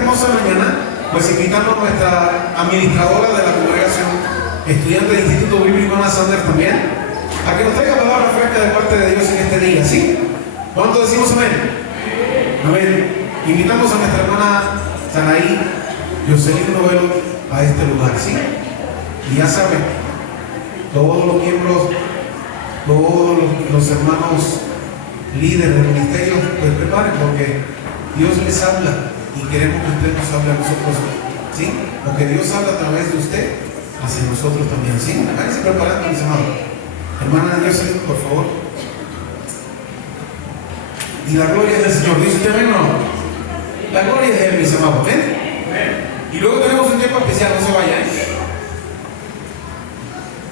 hermosa mañana, pues invitamos a nuestra administradora de la congregación, estudiante del Instituto Bíblico Ana Sander también, a que nos traiga palabra fresca de parte de Dios en este día, ¿sí? ¿Cuánto decimos amén? Amén. Invitamos a nuestra hermana Sanaí Jocelyn Novelo a este lugar, ¿sí? Y ya saben, todos los miembros, todos los hermanos líderes del ministerio, pues preparen, porque Dios les habla y queremos que usted nos hable a nosotros, ¿sí? Porque Dios habla a través de usted hacia nosotros también, ¿sí? Váyanse preparando, mis amados. Hermana Jocelyn, por favor. Y la gloria es del Señor. ¿Dice usted amén o no? La gloria es de Él, mis amados. ¿Ven? Y luego tenemos un tiempo especial, no se vayan.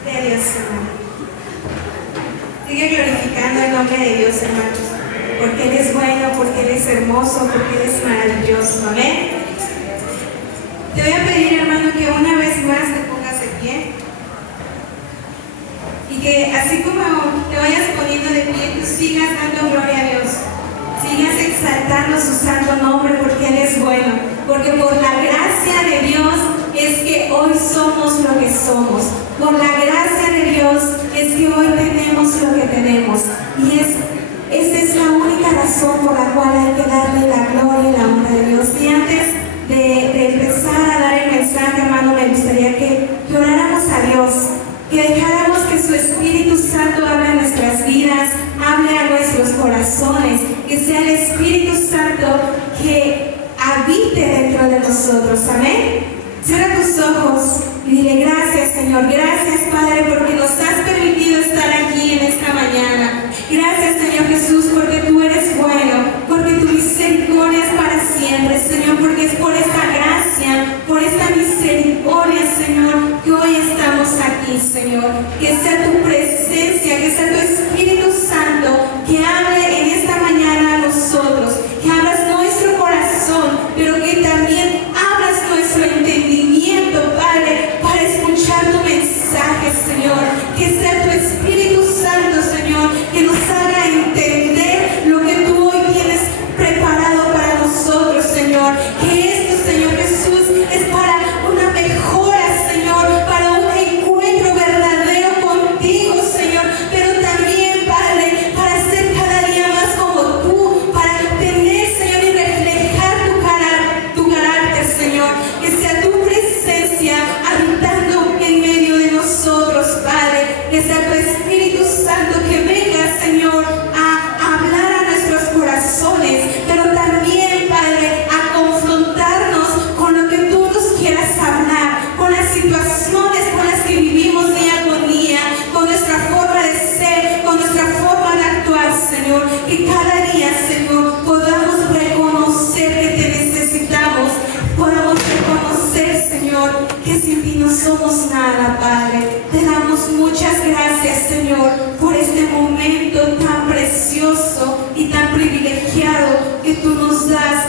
De Dios, Señor. Sigue glorificando el nombre de Dios, hermanos. Porque Él es bueno, porque Él es hermoso, porque Él es maravilloso. Amén. Te voy a pedir, hermano, que una vez más te pongas de pie. Y que así como te vayas poniendo de pie, tú sigas dando gloria a Dios. Sigas exaltando su santo nombre porque Él es bueno. Porque por la gracia de Dios es que hoy somos lo que somos. Por la gracia de Dios es que hoy tenemos lo que tenemos. Y esa es la única razón por la cual hay que darle la gloria y la honra de Dios. Y antes de empezar a dar el mensaje, hermano, me gustaría que oráramos a Dios. Que dejáramos que su Espíritu Santo hable a nuestras vidas, hable a nuestros corazones, que sea el Espíritu Santo que habite dentro de nosotros. Amén. Cierra tus ojos y dile gracias, Señor. Gracias, Padre, porque nos has permitido estar aquí en esta mañana. Gracias, Señor Jesús, porque tú eres bueno, porque tu misericordia es para siempre, Señor, porque es por esta gracia, por esta misericordia, Señor, que hoy estamos aquí, Señor. Que sea tu presencia, que sea tu Espíritu Santo, que hable en esta mañana a nosotros, que abras nuestro corazón, pero que también abras nuestro entendimiento, Padre, para escuchar tu mensaje, Señor. Que sea tu Espíritu Santo, Señor, que nos haga entender lo que tú hoy tienes preparado para nosotros, Señor. Que esto, Señor Jesús, es para una mejora, Señor, para un encuentro verdadero contigo, Señor, pero también, Padre, para ser cada día más como tú, para tener, Señor, y reflejar tu carácter, Señor. Que sea tu presencia habitando en medio de nosotros, Padre. Que sea tu Espíritu Santo que venga, Señor, a hablar a nuestros corazones, pero también, Padre, a confrontarnos con lo que tú nos quieras hablar, con las situaciones con las que vivimos día con día, con nuestra forma de ser, con nuestra forma de actuar, Señor. Que cada día, Señor, podamos reconocer que te necesitamos, podamos reconocer, Señor, que sin ti no somos nada, Padre. Te damos muchas gracias, Señor, por este momento tan precioso y tan privilegiado que tú nos das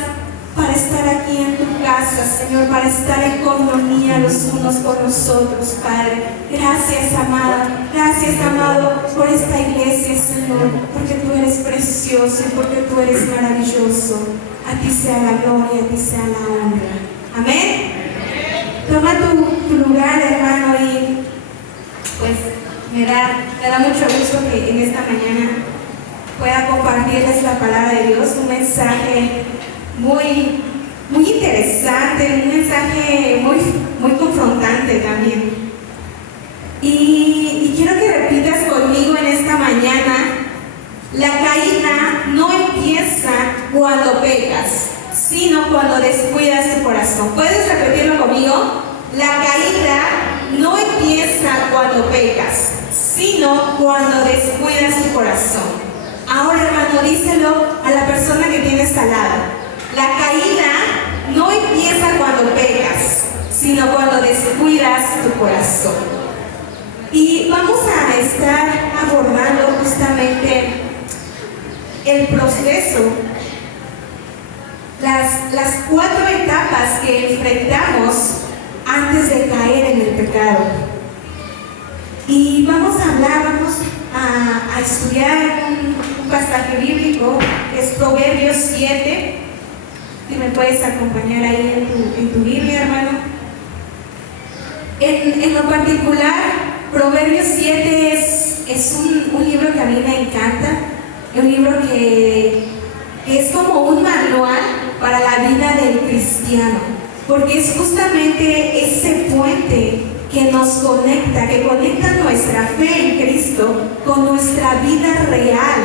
para estar aquí en tu casa, Señor, para estar en comunión los unos con los otros, Padre. Gracias, amada. Gracias, amado, por esta iglesia, Señor, porque tú eres precioso y porque tú eres maravilloso. A ti sea la gloria, a ti sea la honra. Amén. Toma tu lugar, hermano, y pues me da mucho gusto que en esta mañana pueda compartirles la palabra de Dios, un mensaje muy interesante, un mensaje muy confrontante también. Y quiero que repitas conmigo en esta mañana: la caída no empieza cuando pecas, sino cuando descuidas tu corazón. ¿Puedes repetirlo conmigo? La caída no empieza cuando pecas, sino cuando descuidas tu corazón. Ahora, hermano, díselo a la persona que tienes al lado. La caída no empieza cuando pecas, sino cuando descuidas tu corazón. Y vamos a estar abordando justamente el proceso, las 4 etapas que enfrentamos antes de caer en el pecado. Y vamos a hablar, vamos a estudiar un pasaje bíblico, que es Proverbios 7, Si me puedes acompañar ahí en tu Biblia, hermano. En lo particular, Proverbios 7 es un libro que a mí me encanta. Es un libro que es como un manual para la vida del cristiano, porque es justamente ese puente que nos conecta, que conecta nuestra fe en Cristo con nuestra vida real,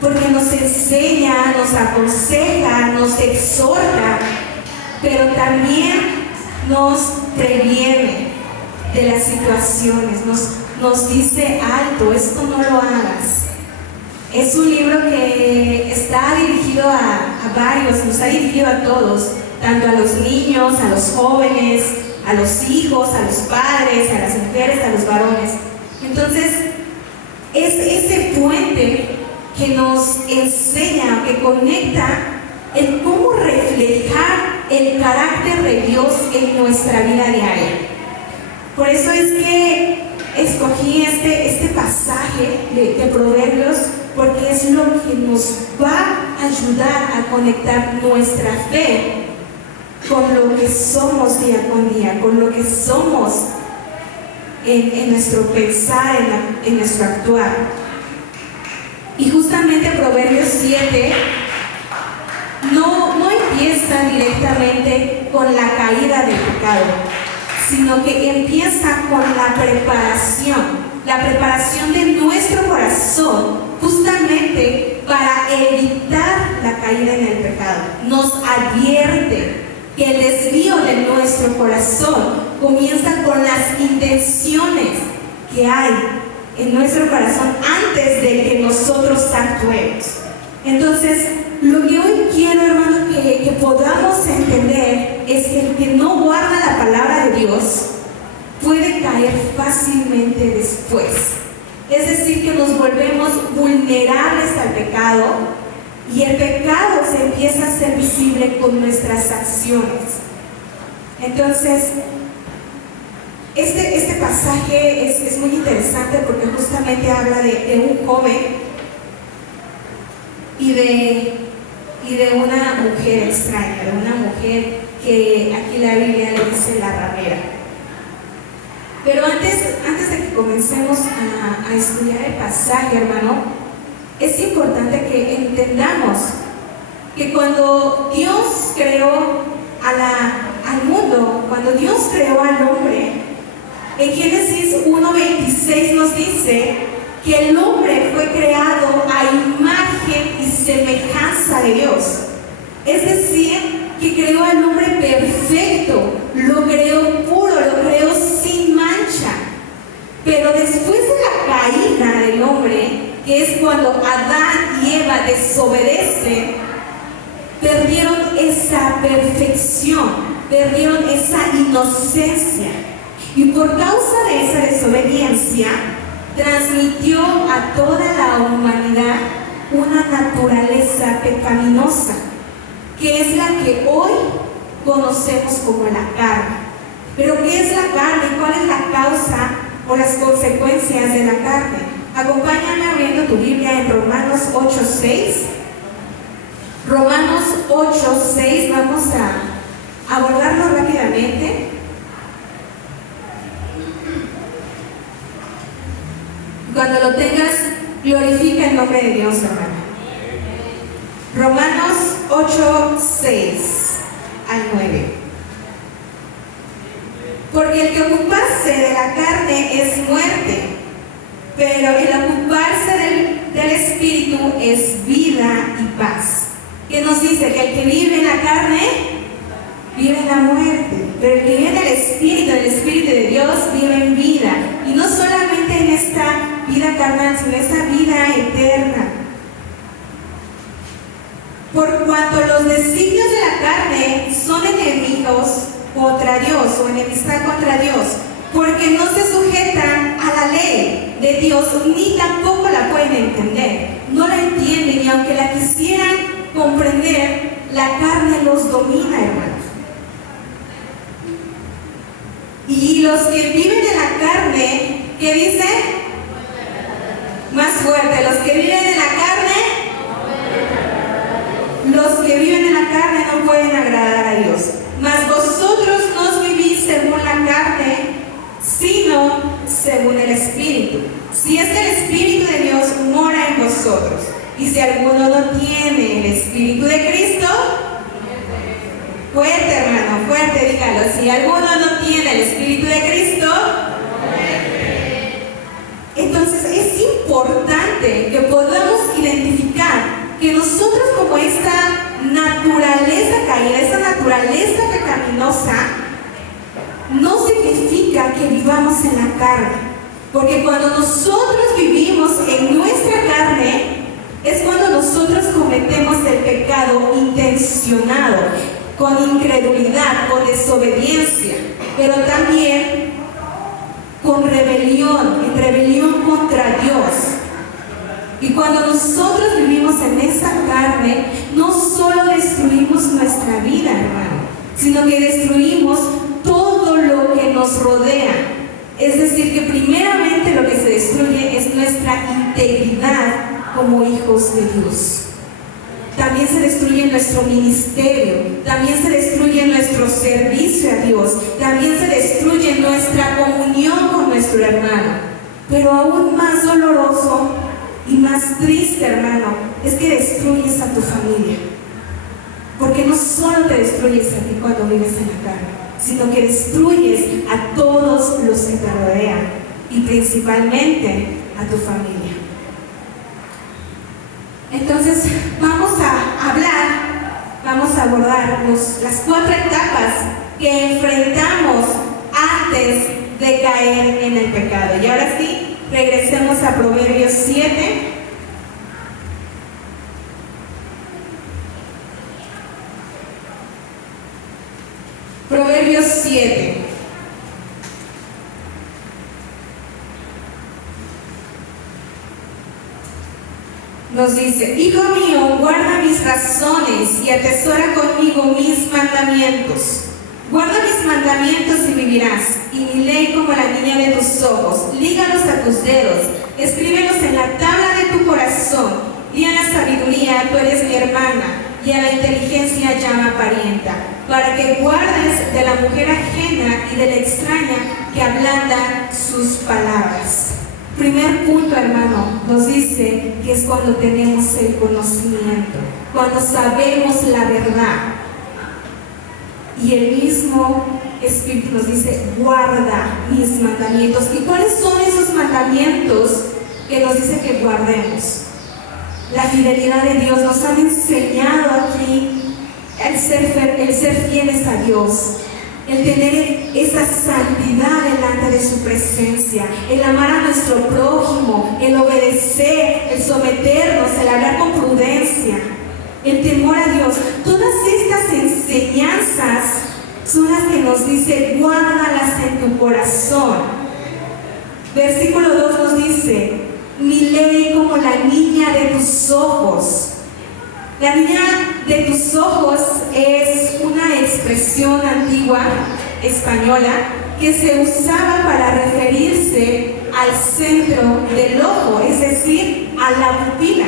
porque nos enseña, nos aconseja, nos exhorta, pero también nos previene de las situaciones, nos dice alto, esto no lo hagas. Es un libro que está dirigido a varios, nos ha dirigido a todos, tanto a los niños, a los jóvenes, a los hijos, a los padres, a las mujeres, a los varones. Entonces, es ese puente que nos enseña, que conecta en cómo reflejar el carácter de Dios en nuestra vida diaria. Por eso es que escogí este pasaje de Proverbios, porque es lo que nos va a ayudar a conectar nuestra fe con lo que somos día con día, con lo que somos en nuestro pensar, en nuestro actuar. Y justamente Proverbios 7 no empieza directamente con la caída del pecado, sino que empieza con la preparación de nuestro corazón, justamente para evitar la caída en el pecado. Nos advierte que el desvío de nuestro corazón comienza con las intenciones que hay en nuestro corazón antes de que nosotros actuemos. Entonces, lo que hoy quiero, hermano, que podamos entender es que el que no guarda la palabra de Dios puede caer fácilmente después. Es decir, que nos volvemos vulnerables al pecado y el pecado se empieza a hacer visible con nuestras acciones. Entonces, este pasaje es muy interesante porque justamente habla de un joven y de una mujer extraña, de una mujer que aquí la Biblia le dice la ramera. Pero antes de que comencemos a estudiar el pasaje, hermano, es importante que entendamos que cuando Dios creó al mundo, cuando Dios creó al hombre, en Génesis 1:26 nos dice que el hombre fue creado a imagen y semejanza de Dios. Es decir, que creó al hombre perfecto, lo creó puro, lo creó sin mancha. Pero después de la caída del hombre, que es cuando Adán y Eva desobedecen, perdieron esa perfección, perdieron esa inocencia. Y por causa de esa desobediencia, transmitió a toda la humanidad una naturaleza pecaminosa, que es la que hoy conocemos como la carne. Pero ¿qué es la carne? ¿Cuál es la causa o las consecuencias de la carne? Acompáñame abriendo tu Biblia en Romanos 8:6. Romanos 8:6, vamos a abordarlo rápidamente. Cuando lo tengas, glorifica el nombre de Dios, hermano. Romanos 8:6 al 9. Porque el que ocuparse de la carne es muerte, pero el ocuparse del Espíritu es vida y paz. ¿Qué nos dice? Que el que vive en la carne vive en la muerte, pero el que vive en el Espíritu de Dios vive en vida. Y no solamente en esta vida carnal, sino en esta vida eterna. Por cuanto los designios de la carne son enemigos contra Dios o enemistad contra Dios, porque no se sujetan a la ley de Dios ni tampoco la pueden entender. No la entienden y aunque la quisieran comprender, la carne los domina, hermanos. Y los que viven en la carne, ¿qué dice? Más fuerte, los que viven en la carne, no pueden agradar a Dios. Mas vosotros no vivís según la carne, sino según el Espíritu. Si es que el Espíritu de Dios mora en vosotros. Y si alguno no tiene el Espíritu de Cristo, fuerte hermano, fuerte, dígalo. Si alguno no tiene el Espíritu de Cristo, entonces es importante que podamos identificar que nosotros, como esta naturaleza caída, esta naturaleza pecaminosa, no significa que vivamos en la carne. Porque cuando nosotros vivimos en nuestra carne, es cuando nosotros cometemos el pecado intencionado, con incredulidad, con desobediencia, pero también con rebelión, en rebelión contra Dios. Y cuando nosotros vivimos en esa carne, no solo destruimos nuestra vida, hermano, sino que destruimos todo lo que nos rodea. Es decir, que primeramente lo que se destruye es nuestra integridad como hijos de Dios. También se destruye nuestro ministerio, también se destruye nuestro servicio a Dios, también se destruye nuestra comunión con nuestro hermano. Pero aún más doloroso y más triste, hermano, es que destruyes a tu familia. Porque no solo te destruyes a ti cuando vives en la carne, sino que destruyes a todos los que te rodean y principalmente a tu familia. Entonces vamos a hablar, vamos a abordar las 4 etapas que enfrentamos antes de caer en el pecado. Y ahora sí, regresemos a Proverbios 7. Proverbios 7. Nos dice: Hijo mío, guarda mis razones y atesora conmigo mis mandamientos. Guarda mis mandamientos y vivirás, y mi ley como la niña de tus ojos. Lígalos a tus dedos, escríbelos en la tabla de tu corazón. Di a la sabiduría, tú eres mi hermana, y a la inteligencia llama parienta, para que guardes de la mujer ajena y de la extraña que ablanda sus palabras. Primer punto, hermano, nos dice que es cuando tenemos el conocimiento, cuando sabemos la verdad. Y el mismo Espíritu nos dice: guarda mis mandamientos. ¿Y cuáles son esos mandamientos que nos dice que guardemos? La fidelidad de Dios. Nos han enseñado aquí el ser fieles a Dios, el tener esa santidad delante de su presencia, el amar a nuestro prójimo, el obedecer, el someternos, el hablar con prudencia, el temor a Dios. Todas estas enseñanzas son las que nos dice: guárdalas en tu corazón. Versículo 2 nos dice: mi ley como la niña de tus ojos. La niña de tus ojos es una expresión antigua española que se usaba para referirse al centro del ojo, es decir, a la pupila.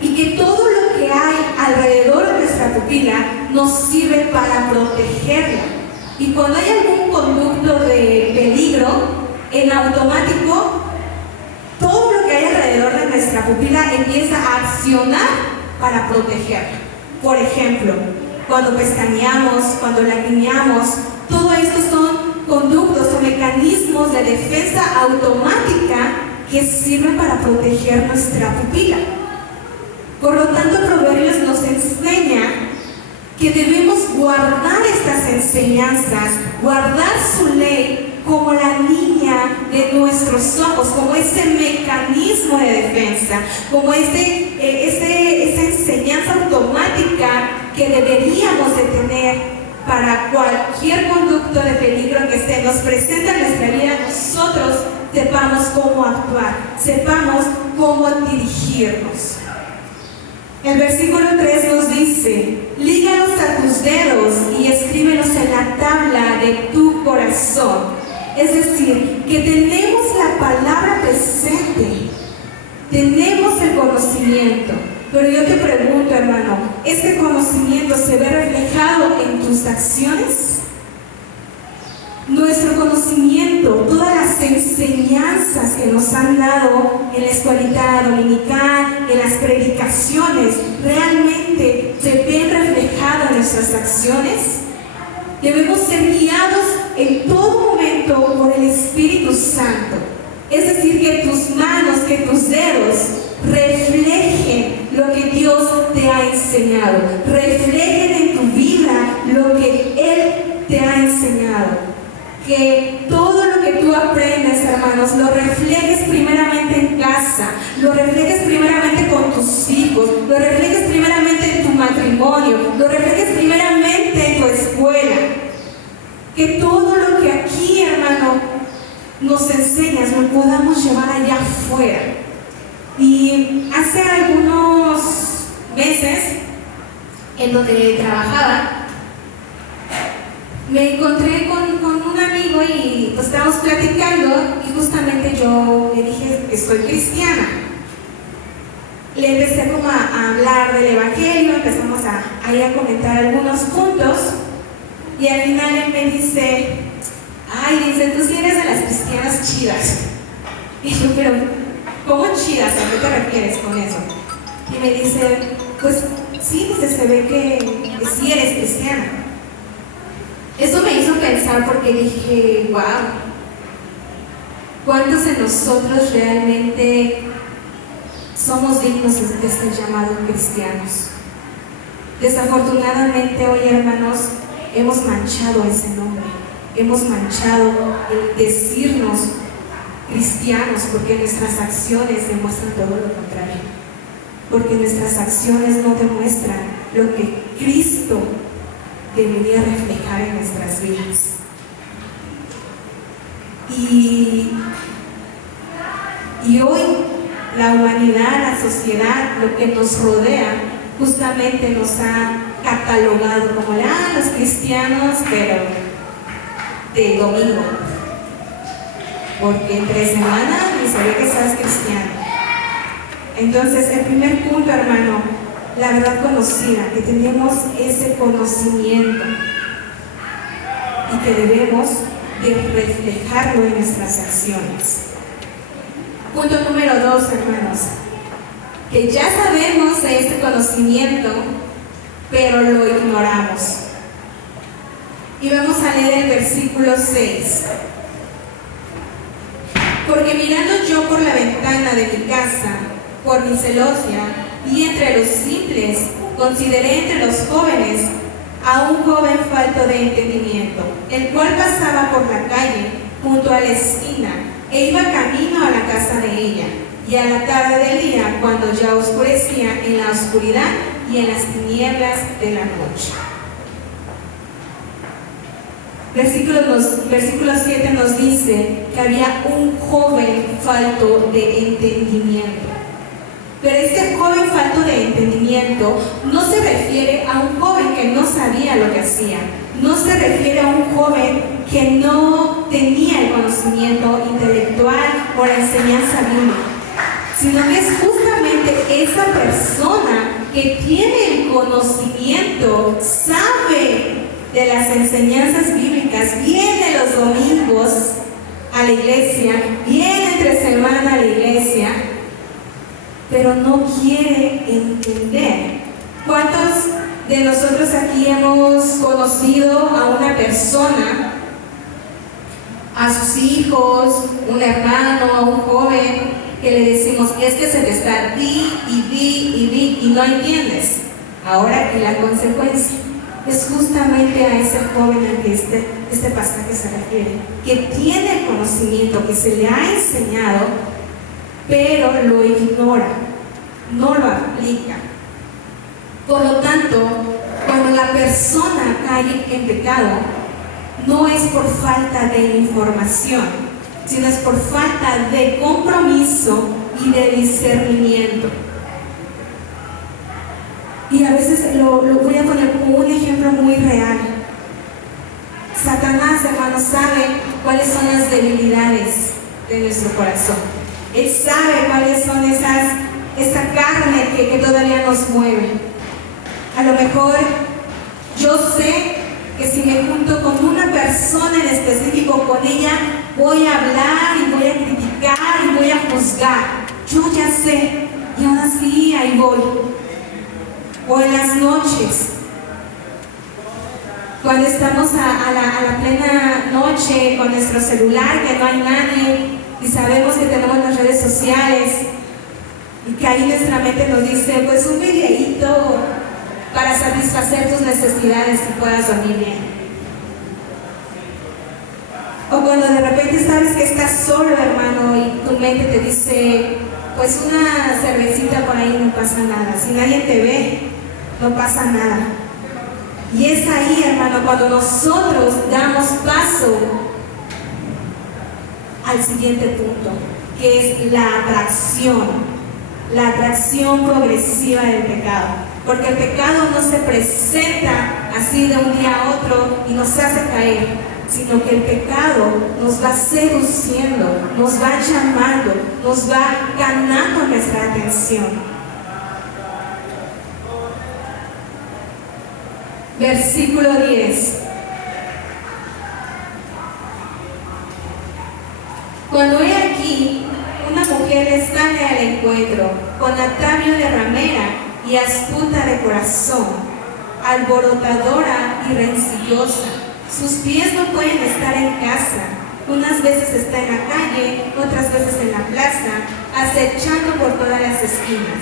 Y que todo lo que hay alrededor de nuestra pupila nos sirve para protegerla. Y cuando hay algún conducto de peligro, en automático, todo lo que hay alrededor de nuestra pupila empieza a accionar para protegerla. Por ejemplo, cuando pestañeamos, cuando lagrimeamos, todo esto son conductos o mecanismos de defensa automática que sirven para proteger nuestra pupila. Por lo tanto, Proverbios nos enseña que debemos guardar estas enseñanzas, guardar su ley como la niña de nuestros ojos, como ese mecanismo de defensa, como esa enseñanza automática que deberíamos de tener para cualquier conducto de peligro que se nos presenta en nuestra vida. Nosotros sepamos cómo actuar, sepamos cómo dirigirnos. El versículo 3 nos dice: lígalos a tus dedos y escríbelos en la tabla de tu corazón. Es decir, que tenemos la palabra presente, tenemos el conocimiento. Pero yo te pregunto, hermano, este conocimiento se ve reflejado en tus acciones. Nuestro conocimiento, todas las enseñanzas que nos han dado en la escuelita dominical, en las predicaciones, realmente se ven reflejadas en nuestras acciones. Debemos ser guiados en todo momento por el Espíritu Santo. Es decir, que tus manos, que tus dedos reflejen lo que Dios te ha enseñado. Reflejen en tu vida lo que Él te ha enseñado. Que todo lo que tú aprendes, hermanos, lo reflejes primeramente en casa, lo reflejes primeramente con tus hijos, lo reflejes primeramente en tu matrimonio, lo reflejes primeramente en tu escuela. Que todo lo que aquí, hermano, nos enseñas, lo podamos llevar allá afuera. Y hace algunos meses, en donde trabajaba, me encontré con un amigo y pues estábamos platicando y justamente yo le dije que soy cristiana. Le empecé como a hablar del evangelio, empezamos a comentar algunos puntos y al final él me dice, ay, dice, tú sí eres de las cristianas chidas. Y yo, pero ¿cómo chidas? ¿A qué te refieres con eso? Y me dice, pues sí, dice, se ve que sí eres cristiana. Eso me hizo pensar porque dije, wow, ¿cuántos de nosotros realmente somos dignos de ser llamados cristianos? Desafortunadamente hoy, hermanos, hemos manchado ese nombre, hemos manchado el decirnos cristianos porque nuestras acciones demuestran todo lo contrario, porque nuestras acciones no demuestran lo que Cristo debería reflejar en nuestras vidas. Y hoy la humanidad, la sociedad, lo que nos rodea, justamente nos ha catalogado como los cristianos, pero de domingo, porque entre semana ni se ve que seas cristiano. Entonces, el primer punto, hermano, la verdad conocida, que tenemos ese conocimiento y que debemos de reflejarlo en nuestras acciones. Punto número 2, hermanos, que ya sabemos de este conocimiento, pero lo ignoramos. Y vamos a leer el versículo 6. Porque mirando yo por la ventana de mi casa, por mi celosía, y entre los simples, consideré entre los jóvenes a un joven falto de entendimiento, el cual pasaba por la calle junto a la esquina e iba camino a la casa de ella. Y a la tarde del día, cuando ya oscurecía, en la oscuridad y en las tinieblas de la noche. Versículo 7 nos dice que había un joven falto de entendimiento. Pero este joven falto de entendimiento no se refiere a un joven que no sabía lo que hacía, no se refiere a un joven que no tenía el conocimiento intelectual o la enseñanza bíblica, sino que es justamente esa persona que tiene el conocimiento, sabe de las enseñanzas bíblicas, viene los domingos a la iglesia, viene entre semana a la iglesia, pero no quiere entender. ¿Cuántos de nosotros aquí hemos conocido a una persona, a sus hijos, un hermano, a un joven, que le decimos, es que se te está y no entiendes? Ahora, y la consecuencia es justamente a ese joven al que este pasaje se refiere, que tiene el conocimiento, que se le ha enseñado, pero lo ignora, no lo aplica. Por lo tanto, cuando la persona cae en pecado, no es por falta de información, sino es por falta de compromiso y de discernimiento. Y a veces lo voy a poner como un ejemplo muy real. Satanás, hermanos, sabe cuáles son las debilidades de nuestro corazón. Él sabe cuáles son esa carne que todavía nos mueve. A lo mejor yo sé que si me junto con una persona en específico, con ella voy a hablar y voy a criticar y voy a juzgar. Yo ya sé, y aún así ahí voy. O en las noches, cuando estamos a la plena noche con nuestro celular, que no hay nadie, y sabemos que tenemos las redes sociales, y que ahí nuestra mente nos dice, pues un videíto para satisfacer tus necesidades y puedas dormir bien. O cuando de repente sabes que estás solo, hermano, y tu mente te dice, pues una cervecita por ahí no pasa nada. Si nadie te ve, no pasa nada. Y es ahí, hermano, cuando nosotros damos paso al siguiente punto, que es la atracción progresiva del pecado. Porque el pecado no se presenta así de un día a otro y nos hace caer, sino que el pecado nos va seduciendo, nos va llamando, nos va ganando nuestra atención. Versículo 10. Cuando he aquí, una mujer le sale al encuentro con atavio de ramera y astuta de corazón, alborotadora y rencillosa. Sus pies no pueden estar en casa, unas veces está en la calle, otras veces en la plaza, acechando por todas las esquinas.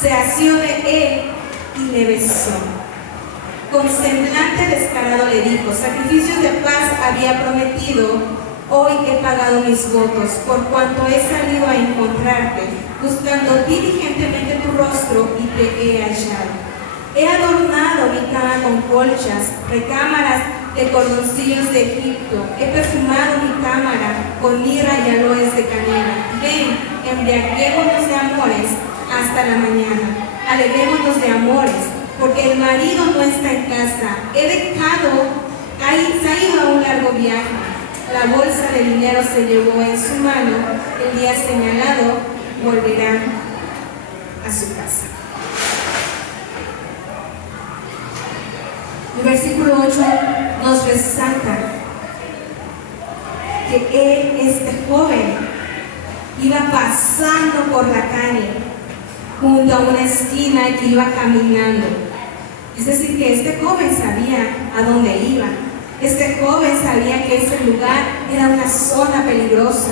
Se asió de él y le besó. Con semblante descarado le dijo, sacrificios de paz había prometido, hoy he pagado mis votos, por cuanto he salido a encontrarte, buscando diligentemente tu rostro y te he hallado. He adornado mi cama con colchas, recámaras de cordoncillos de Egipto. He perfumado mi cámara con mirra y aloes de canela. Ven, embriaguémonos de amores hasta la mañana. Aleguémonos de amores, porque el marido no está en casa. Se ha ido a un largo viaje. La bolsa de dinero se llevó en su mano. El día señalado volverá a su casa. El versículo 8 nos resalta que este joven, iba pasando por la calle, junto a una esquina, y que iba caminando. Es decir, que este joven sabía a dónde iba. Este joven sabía que ese lugar era una zona peligrosa.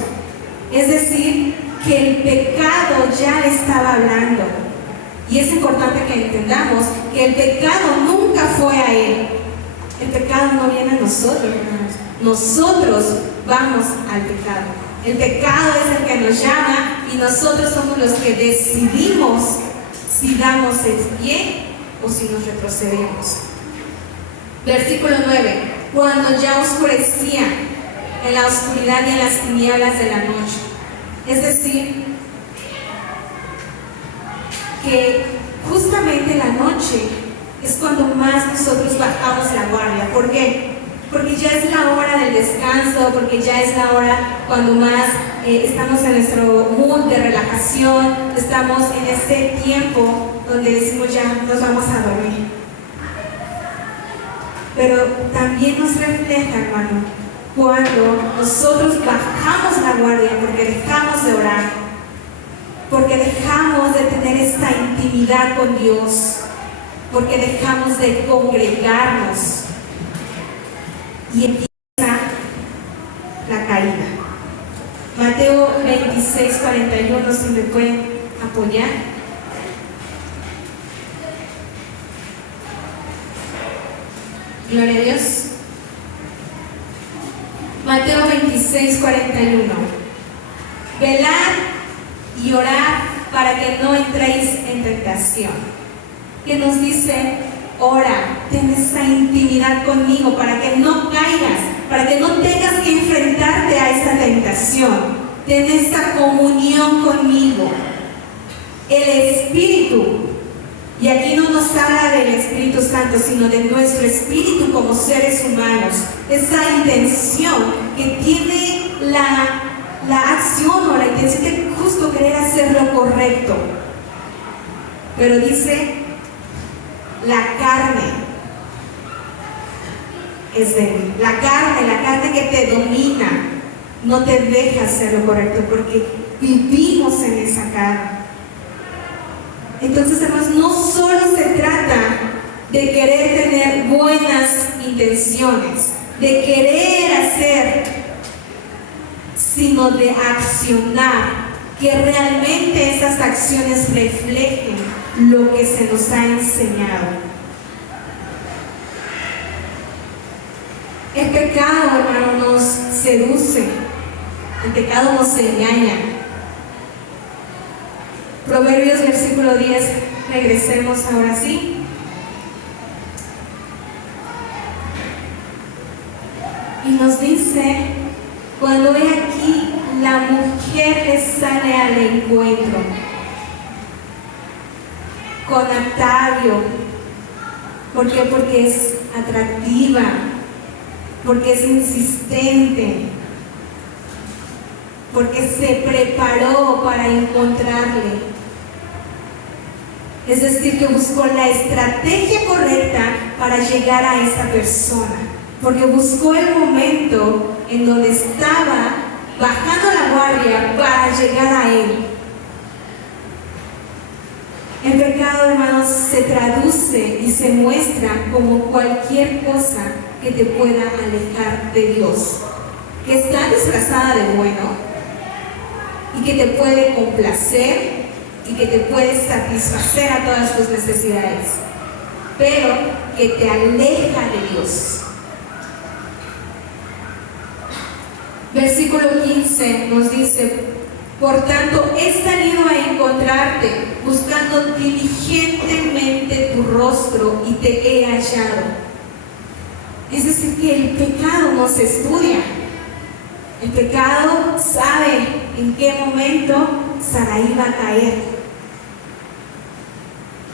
Es decir, que el pecado ya le estaba hablando. Y es importante que entendamos que el pecado nunca fue a él. El pecado no viene a nosotros, hermanos. Nosotros vamos al pecado. El pecado es el que nos llama y nosotros somos los que decidimos si damos el pie o si nos retrocedemos. Versículo 9. Cuando ya oscurecía en la oscuridad y en las tinieblas de la noche. Es decir, que justamente la noche es cuando más nosotros bajamos la guardia. ¿Por qué? Porque ya es la hora del descanso, porque ya es la hora cuando más estamos en nuestro mood de relajación, estamos en ese tiempo donde decimos ya nos vamos a dormir. Pero también nos refleja, hermano, cuando nosotros bajamos la guardia porque dejamos de orar, porque dejamos de tener esta intimidad con Dios, porque dejamos de congregarnos y empieza la caída. Mateo 26:41, si me pueden apoyar. Gloria a Dios. Mateo 26:41. Velad y orad para que no entréis en tentación. Que nos dice, ora, ten esa intimidad conmigo para que no caigas, para que no tengas que enfrentarte a esa tentación. Ten esta comunión conmigo. El Espíritu, y aquí no nos habla del Espíritu Santo, sino de nuestro espíritu como seres humanos, esa intención que tiene la acción o la intención de justo querer hacer lo correcto. Pero dice, La carne es débil. La carne que te domina, no te deja hacer lo correcto porque vivimos en esa carne. Entonces, hermanos, no solo se trata de querer tener buenas intenciones, de querer hacer, sino de accionar, que realmente esas acciones reflejen lo que se nos ha enseñado. El pecado, hermano, nos seduce, el pecado nos engaña. Proverbios versículo 10, regresemos ahora sí. Y nos dice, cuando he aquí, la mujer le sale al encuentro, con atavio. ¿Por qué? Porque es atractiva, porque es insistente, porque se preparó para encontrarle. Es decir, que buscó la estrategia correcta para llegar a esa persona, porque buscó el momento en donde estaba bajando la guardia para llegar a él. El pecado, hermanos, se traduce y se muestra como cualquier cosa que te pueda alejar de Dios, que está disfrazada de bueno y que te puede complacer y que te puede satisfacer a todas tus necesidades, pero que te aleja de Dios. Versículo 15 nos dice: por tanto, he salido a encontrarte, buscando diligentemente tu rostro, y te he hallado. Es decir, que el pecado no se estudia. El pecado sabe en qué momento Sarai va a caer.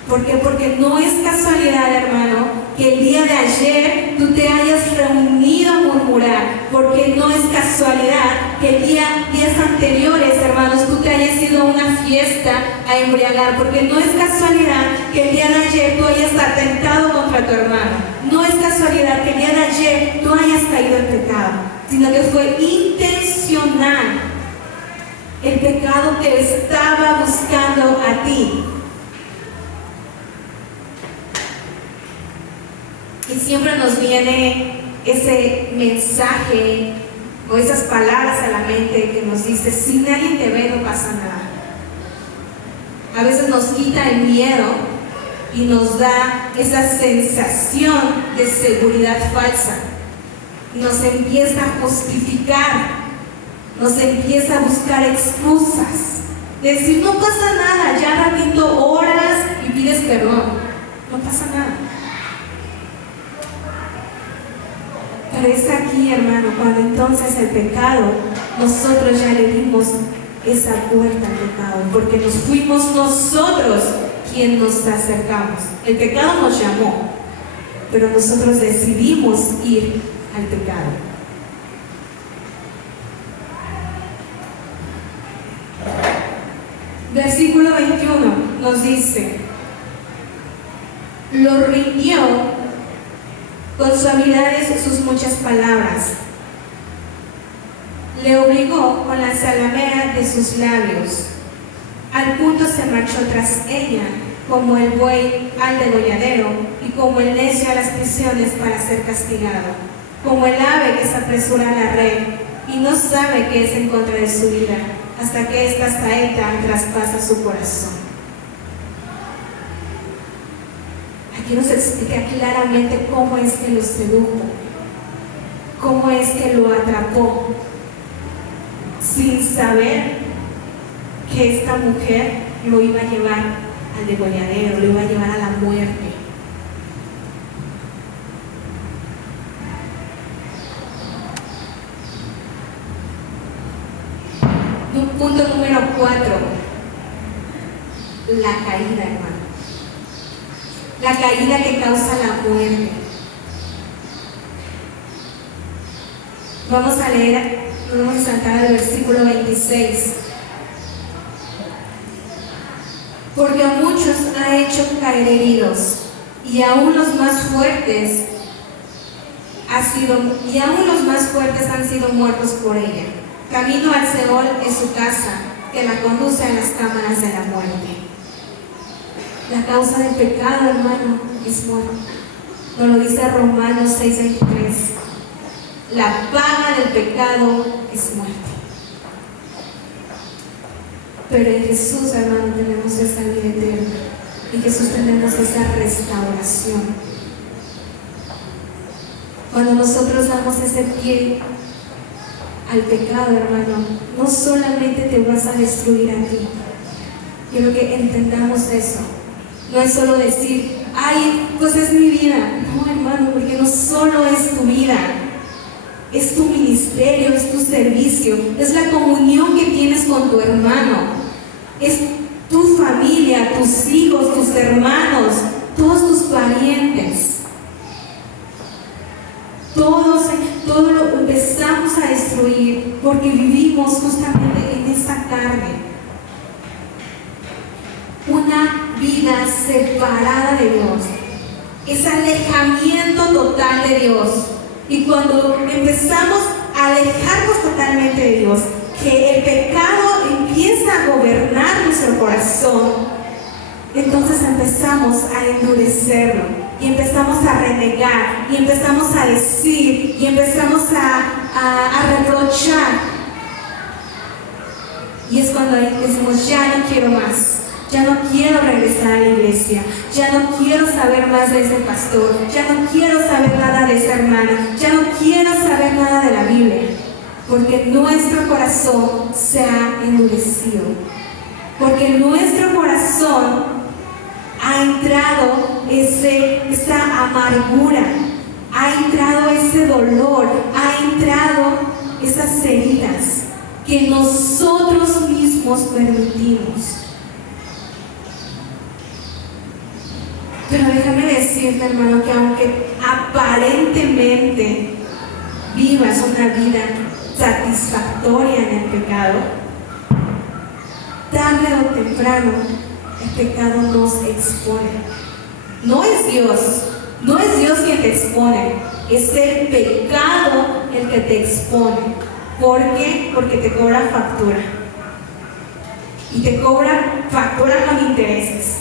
¿Por qué? Porque no es casualidad, hermano, que el día de ayer tú te hayas reunido a murmurar. Porque no es casualidad que días anteriores, hermanos, tú te hayas ido a una fiesta a embriagar. Porque no es casualidad que el día de ayer tú hayas atentado contra tu hermano. No es casualidad que el día de ayer tú hayas caído en pecado, sino que fue intencional. El pecado te estaba buscando a ti. Y siempre nos viene ese mensaje o esas palabras a la mente que nos dice: si nadie te ve, no pasa nada. A veces nos quita el miedo y nos da esa sensación de seguridad falsa. Y nos empieza a justificar, nos empieza a buscar excusas. Decir: no pasa nada, ya ratito oras y pides perdón. No pasa nada. Pero es aquí, hermano, cuando entonces el pecado, nosotros ya le dimos esa puerta al pecado, porque nos fuimos nosotros quien nos acercamos. El pecado nos llamó, pero nosotros decidimos ir al pecado. Versículo 21 nos dice: lo rindió con suavidades sus muchas palabras, le obligó con la salamea de sus labios. Al punto se marchó tras ella, como el buey al degolladero, y como el necio a las prisiones para ser castigado, como el ave que se apresura a la red y no sabe que es en contra de su vida, hasta que esta saeta traspasa su corazón. Aquí nos explica claramente cómo es que lo sedujo, cómo es que lo atrapó, sin saber que esta mujer lo iba a llevar al degolladero, lo iba a llevar a la muerte. Punto número 4, la caída, hermano. La caída que causa la muerte. Vamos a leer, vamos a saltar al versículo 26. Porque a muchos ha hecho caer heridos, y aún los más fuertes han sido muertos por ella. Camino al Seol es su casa, que la conduce a las cámaras de la muerte. La causa del pecado, hermano, es muerte. Nos lo dice Romanos 6:23. La paga del pecado es muerte. Pero en Jesús, hermano, tenemos esa vida eterna. En Jesús tenemos esa restauración. Cuando nosotros damos ese pie al pecado, hermano, no solamente te vas a destruir a ti. Quiero que entendamos eso. No es solo decir, ay, pues es mi vida. No, hermano, porque no solo es tu vida. Es tu ministerio, es tu servicio, es la comunión que tienes con tu hermano, es tu familia, tus hijos, tus hermanos, todos tus parientes. Todo lo empezamos a destruir porque vivimos justamente en esta carne. Una vida separada de Dios, es alejamiento total de Dios. Y cuando empezamos a alejarnos totalmente de Dios, que el pecado empieza a gobernar nuestro corazón, entonces empezamos a endurecerlo y empezamos a renegar y empezamos a decir y empezamos a reprochar. Y es cuando ahí decimos, ya no quiero más. Ya no quiero regresar a la iglesia, ya no quiero saber más de ese pastor, ya no quiero saber nada de esa hermana, ya no quiero saber nada de la Biblia, porque nuestro corazón se ha endurecido, porque en nuestro corazón ha entrado esa amargura, ha entrado ese dolor, ha entrado esas heridas que nosotros mismos permitimos. Pero déjame decirte, hermano, que aunque aparentemente vivas una vida satisfactoria en el pecado, tarde o temprano el pecado nos expone. No es Dios quien te expone, es el pecado el que te expone. ¿Por qué? Porque te cobra factura. Y te cobra factura con intereses.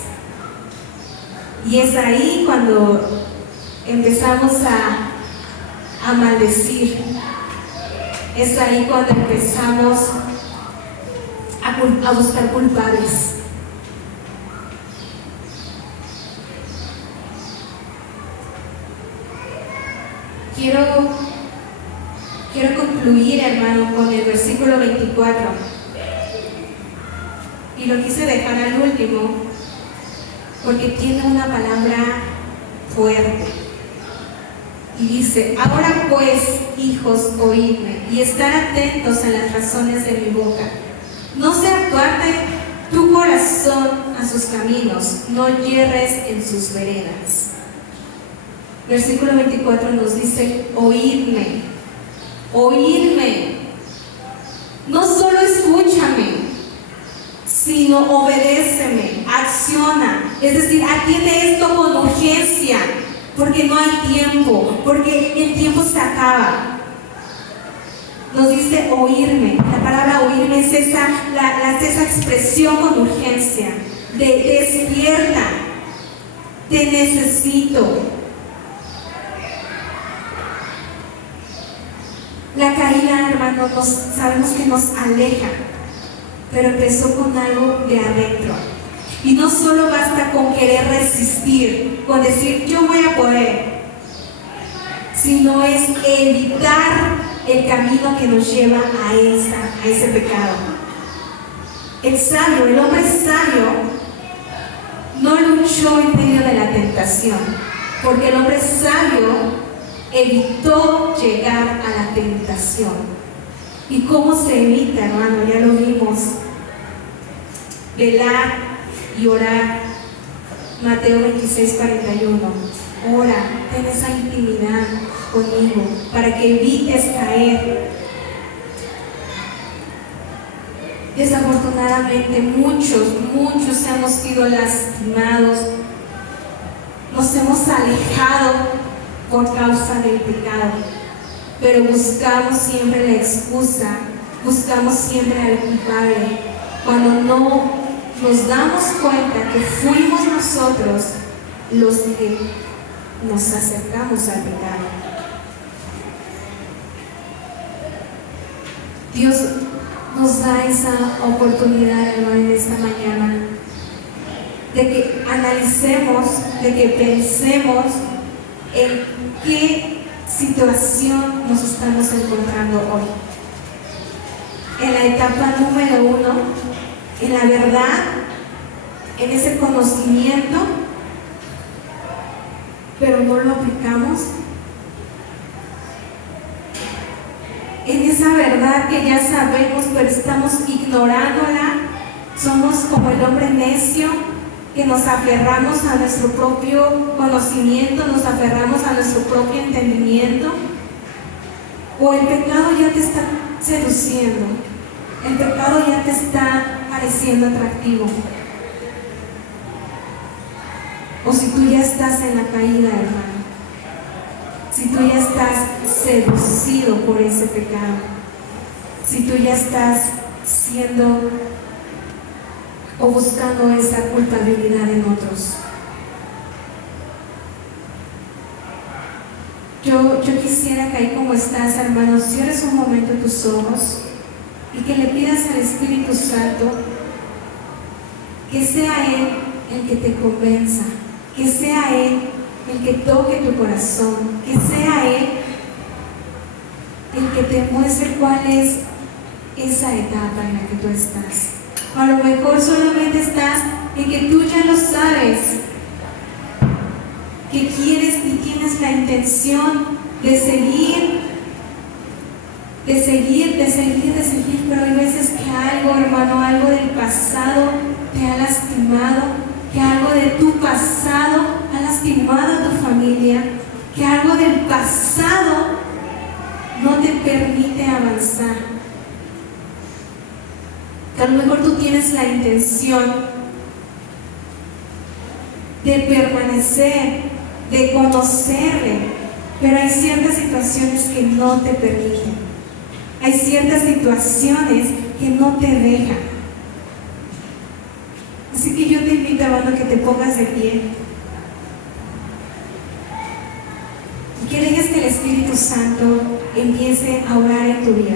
Y es ahí cuando empezamos a maldecir. Es ahí cuando empezamos a buscar culpables. Quiero concluir, hermano, con el versículo 24. Y lo quise dejar al último, porque tiene una palabra fuerte. Y dice, ahora pues, hijos, oídme, y estar atentos a las razones de mi boca. No se aparte tu corazón a sus caminos, no yerres en sus veredas. Versículo 24 nos dice, oídme, oídme. No solo escúchame, sino obedéceme, acciona. Es decir, atiende esto con urgencia, porque no hay tiempo, porque el tiempo se acaba. Nos dice oírme. La palabra oírme es esa expresión con urgencia, de despierta, te necesito. La caída, hermano, sabemos que nos aleja, pero empezó con algo de adentro. Y no solo basta con querer resistir, con decir yo voy a poder, sino es evitar el camino que nos lleva a ese pecado. El hombre sabio, no luchó en medio de la tentación, porque el hombre sabio evitó llegar a la tentación. ¿Y cómo se evita, hermano? Ya lo vimos. Velar y orar. Mateo 26:41. Ora, ten esa intimidad conmigo para que evites caer. Desafortunadamente muchos hemos sido lastimados, nos hemos alejado por causa del pecado, pero buscamos siempre la excusa, buscamos siempre al culpable, cuando no nos damos cuenta que fuimos nosotros los que nos acercamos al pecado. Dios nos da esa oportunidad, hermano, en esta mañana, de que analicemos, de que pensemos en qué situación nos estamos encontrando hoy. En la etapa número 1, en la verdad, en ese conocimiento, pero no lo aplicamos. En esa verdad que ya sabemos, pero estamos ignorándola. Somos como el hombre necio, que nos aferramos a nuestro propio conocimiento, nos aferramos a nuestro propio entendimiento. O el pecado ya te está seduciendo, el pecado ya te está pareciendo atractivo. O si tú ya estás en la caída, hermano, si tú ya estás seducido por ese pecado, si tú ya estás siendo o buscando esa culpabilidad en otros. Yo quisiera que ahí como estás, hermano, cierres un momento tus ojos y que le pidas al Espíritu Santo que sea Él el que te convenza, que sea Él el que toque tu corazón, que sea Él el que te muestre cuál es esa etapa en la que tú estás. A lo mejor solamente estás en que tú ya lo sabes, que quieres y tienes la intención de seguir, pero hay veces que algo, hermano, algo del pasado te ha lastimado, que algo de tu pasado ha lastimado a tu familia, que algo del pasado no te permite avanzar. Que a lo mejor tú tienes la intención de permanecer, de conocerle, pero hay ciertas situaciones que no te permiten. Hay ciertas situaciones que no te dejan. Así que yo te invito, hermano, que te pongas de pie y que dejes que el Espíritu Santo empiece a orar en tu vida.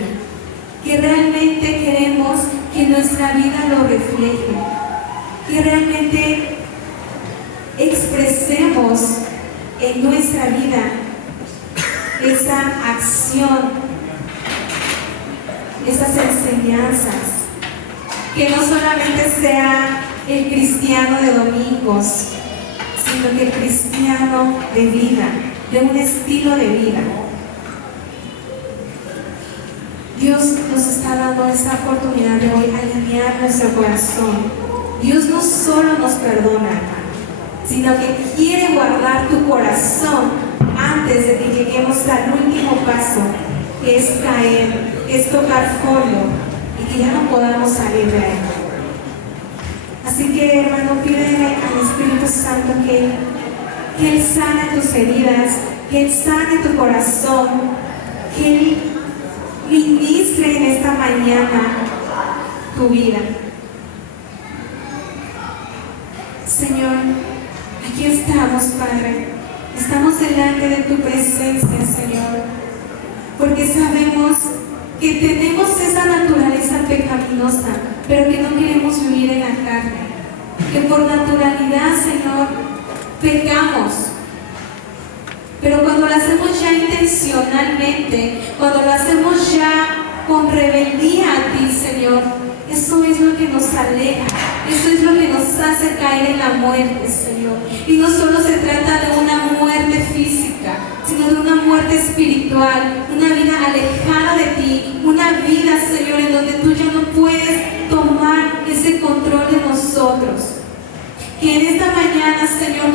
Que realmente queremos que nuestra vida lo refleje, que realmente expresemos en nuestra vida esa acción, esas enseñanzas, que no solamente sea el cristiano de domingos, sino que el cristiano de vida, de un estilo de vida. Dios nos está dando esa oportunidad de hoy alinear nuestro corazón. Dios no solo nos perdona, hermano, sino que quiere guardar tu corazón antes de que lleguemos al último paso, que es caer, que es tocar fondo y que ya no podamos salir de ahí. Así que, hermano, pídele al Espíritu Santo que Él sane tus heridas, que Él sane tu corazón, que Él ministre en esta mañana tu vida. Señor, aquí estamos, Padre. Estamos delante de tu presencia, Señor, porque sabemos que tenemos esa naturaleza pecaminosa, pero que no queremos vivir en la carne, que por naturalidad, Señor, pecamos. Pero cuando lo hacemos ya intencionalmente, cuando lo hacemos ya con rebeldía a ti, Señor, eso es lo que nos aleja, eso es lo que nos hace caer en la muerte, Señor. Y no solo se trata de una muerte física, sino de una muerte espiritual, una vida alejada de ti, una vida, Señor, en donde tú ya no puedes tomar ese control de nosotros. Que en esta mañana, Señor,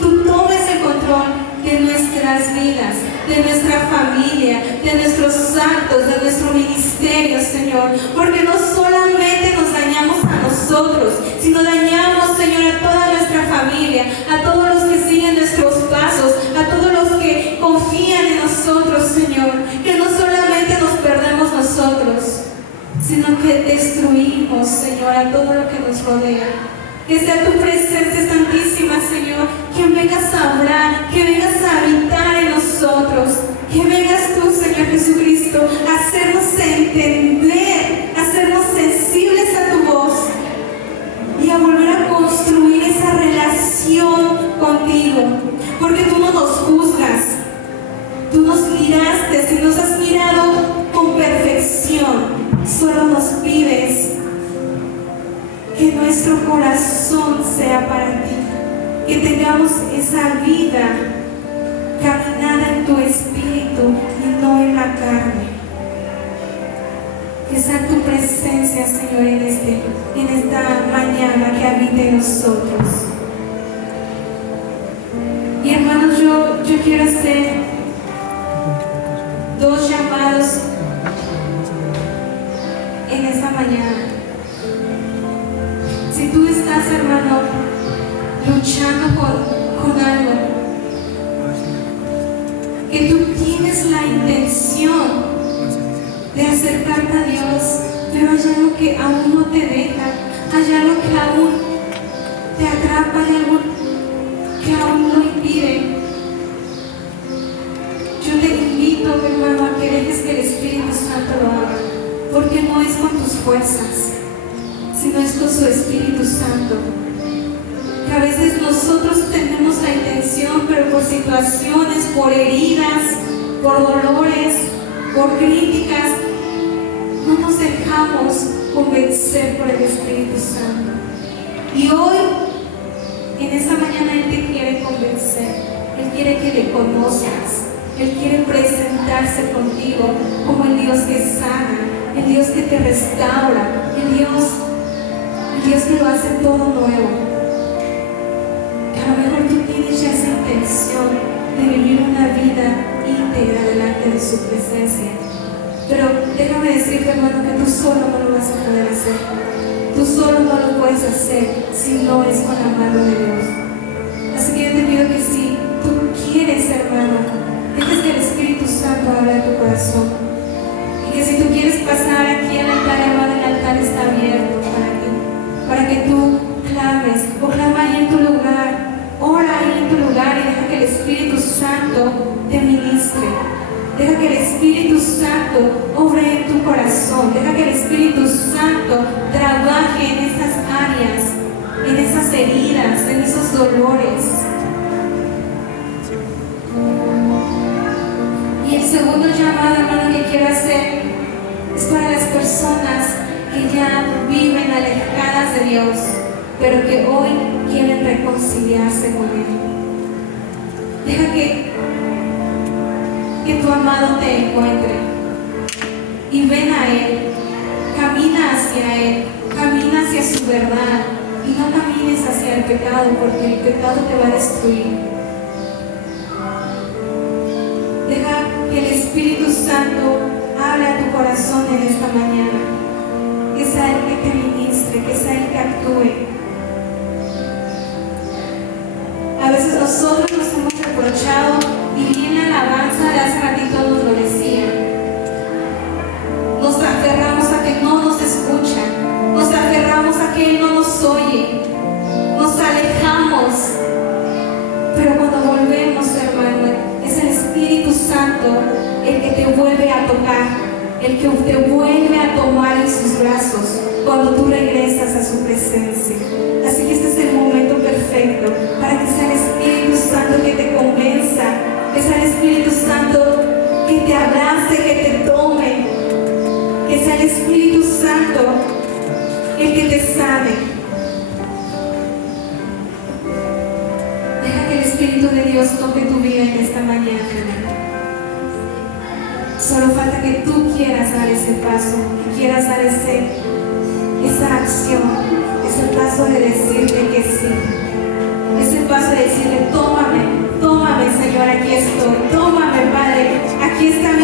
tú tomes el control de nuestras vidas, de nuestra familia, de nuestros actos, de nuestro ministerio, Señor. Porque no solamente nos dañamos a nosotros, sino dañamos, Señor, a toda nuestra familia, a todos los que siguen nuestros pasos, a todos los que confían en nosotros, Señor. Que no solamente nos perdemos nosotros, sino que destruimos, Señor, a todo lo que nos rodea. Que sea tu presencia santísima, Señor, que vengas a obrar, que vengas a habitar en nosotros, que vengas tú, Señor Jesucristo, a hacernos entender, a hacernos sensibles a tu voz y a volver a construir esa relación contigo, porque tú no nos juzgas, tú nos miraste y nos has mirado con perfección. Solo nos pides que nuestro corazón sea para ti, que tengamos esa vida caminada en tu espíritu y no en la carne. Que sea tu presencia, Señor, en esta mañana que habite en nosotros. Y hermanos, yo quiero hacer 2 llamados en esta mañana. Si tú estás, hermano, luchando con algo, que tú tienes la intención de acercarte a Dios, pero hay algo que aún no te deja, hay algo que aún te atrapa, hay algo que aún lo impide. Yo te invito, hermano, a que dejes que el Espíritu Santo lo haga, porque no es con tus fuerzas, sino es con su Espíritu Santo. Que a veces nosotros tenemos la intención, pero por situaciones, por heridas, por dolores, por críticas, no nos dejamos convencer por el Espíritu Santo. Y hoy, en esta mañana, Él te quiere convencer, Él quiere que le conozcas, Él quiere presentarse contigo como el Dios que sana, el Dios que te restaura, el Dios que lo hace todo nuevo. Que a lo mejor tú tienes ya esa intención de vivir una vida íntegra delante de su presencia. Pero déjame decirte, hermano, que tú solo no lo vas a poder hacer. Tú solo no lo puedes hacer si no es con la mano de Dios. Así que yo te pido que si tú quieres, hermano, dejes que el Espíritu Santo abra tu corazón. Y que si tú quieres pasar aquí al altar, hermano, el altar está abierto para ti, para que tú clames o clama ahí en tu lugar, ora ahí en tu lugar y deja que el Espíritu Santo te ministre. Deja que el Espíritu Santo obre en tu corazón. Deja que el Espíritu Santo trabaje en esas áreas, en esas heridas, en esos dolores. Y el segundo llamado, hermano, que quiero hacer es para las personas que ya viven alejadas de Dios, pero que hoy quieren reconciliarse con Él. Deja que tu amado te encuentre y ven a Él, camina hacia Él, camina hacia su verdad y no camines hacia el pecado, porque el pecado te va a destruir. Deja que el Espíritu Santo abra tu corazón en esta mañana, que sea Él que te ministre, que sea Él que actúe. A veces nosotros nos hemos reprochado, y bien la alabanza de hace ratito nos lo decía. Nos aferramos a que no nos escucha, nos aferramos a que Él no nos oye, nos alejamos. Pero cuando volvemos, hermano, es el Espíritu Santo el que te vuelve a tocar, el que te vuelve a tomar en sus brazos cuando tú regresas a su presencia. Así que este es el momento perfecto para que sea el Espíritu Santo que te convenza, que sea el Espíritu Santo que te abrace, que te tome, que sea el Espíritu Santo el que te sane. Deja que el Espíritu de Dios toque tu vida en esta mañana. Solo falta que tú quieras dar ese paso, que quieras dar esa acción, ese paso de decirle que sí, ese paso de decirle tómame, tómame Señor, aquí estoy. Tómame, Padre. Aquí está